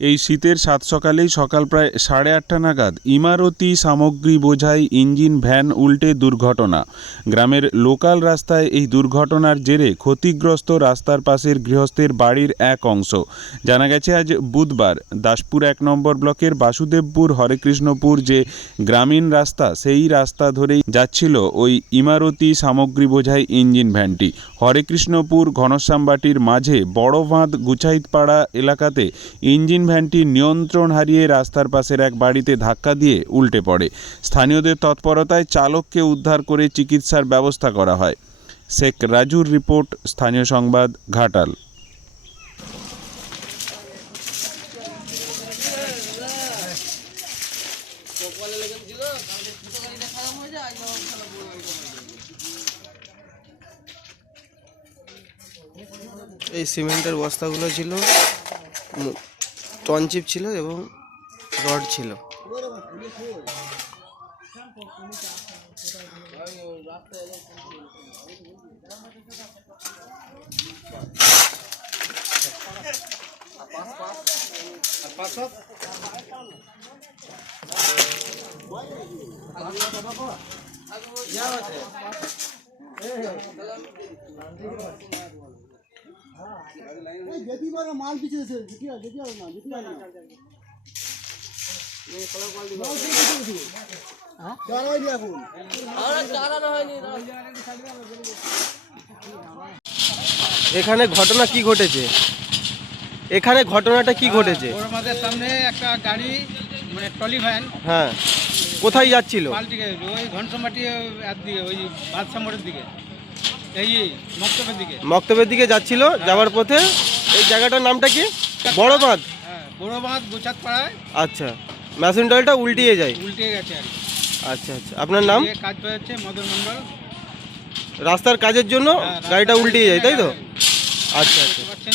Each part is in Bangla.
এই শীতের সাত সকালেই সকাল প্রায় সাড়ে আটটা নাগাদ ইমারতি সামগ্রী বোঝাই ইঞ্জিন ভ্যান উল্টে দুর্ঘটনা। গ্রামের লোকাল রাস্তায় এই দুর্ঘটনার জেরে ক্ষতিগ্রস্ত রাস্তার পাশের গৃহস্থের বাড়ির এক অংশ। জানা গেছে, আজ বুধবার দাসপুর এক নম্বর ব্লকের বাসুদেবপুর, হরেকৃষ্ণপুর যে গ্রামীণ রাস্তা, সেই রাস্তা ধরেই যাচ্ছিল ওই ইমারতি সামগ্রী বোঝাই ইঞ্জিন ভ্যানটি। হরেকৃষ্ণপুর ঘনশ্যামবাটির মাঝে বড় বাঁধ গুছাইতপাড়া এলাকাতে ইঞ্জিন ভ্যানটি নিয়ন্ত্রণ হারিয়ে রাস্তার পাশের এক বাড়িতে ধাক্কা দিয়ে উল্টে পড়ে। স্থানীয়দের তৎপরতায় চালককে উদ্ধার করে চিকিৎসার ব্যবস্থা করা হয়। শেখ রাজুর রিপোর্ট, স্থানীয় সংবাদ, ঘাটাল। এই সিমেন্টের বস্তাগুলো ছিল। টনচিপ ছিল এবং রড ছিল। মাল আর আর না আর না। এখন। ঘটনা কি ঘটেছে? এখানে ঘটনাটা কি ঘটেছে? ওর আমাদের সামনে একটা গাড়ি মানে ট্রলি ভ্যান। হ্যাঁ। কোথায় যাচ্ছিল? পাল্টিকে ওই ঘনসমাটি এর দিকে ওই বাদশা মোড়ের দিকে। মক্তবের দিকে। যাচ্ছিল যাওয়ার পথে। এই জায়গাটার নামটা কি? বড় বাঁধ হ্যাঁ বড় বাঁধ গোছাত পাড়ায় আচ্ছা মেশিন টয়েলটা উল্টিয়ে যায়। উল্টে গেছে আর আচ্ছা আচ্ছা। আপনার নাম? কাজ হচ্ছে মদন মন্ডল রাস্তার কাজের জন্য হ্যাঁ, গাড়িটা উল্টিয়ে যায় তাই তো? হ্যাঁ, আচ্ছা আচ্ছা। বুঝতে পারছেন?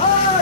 Oh!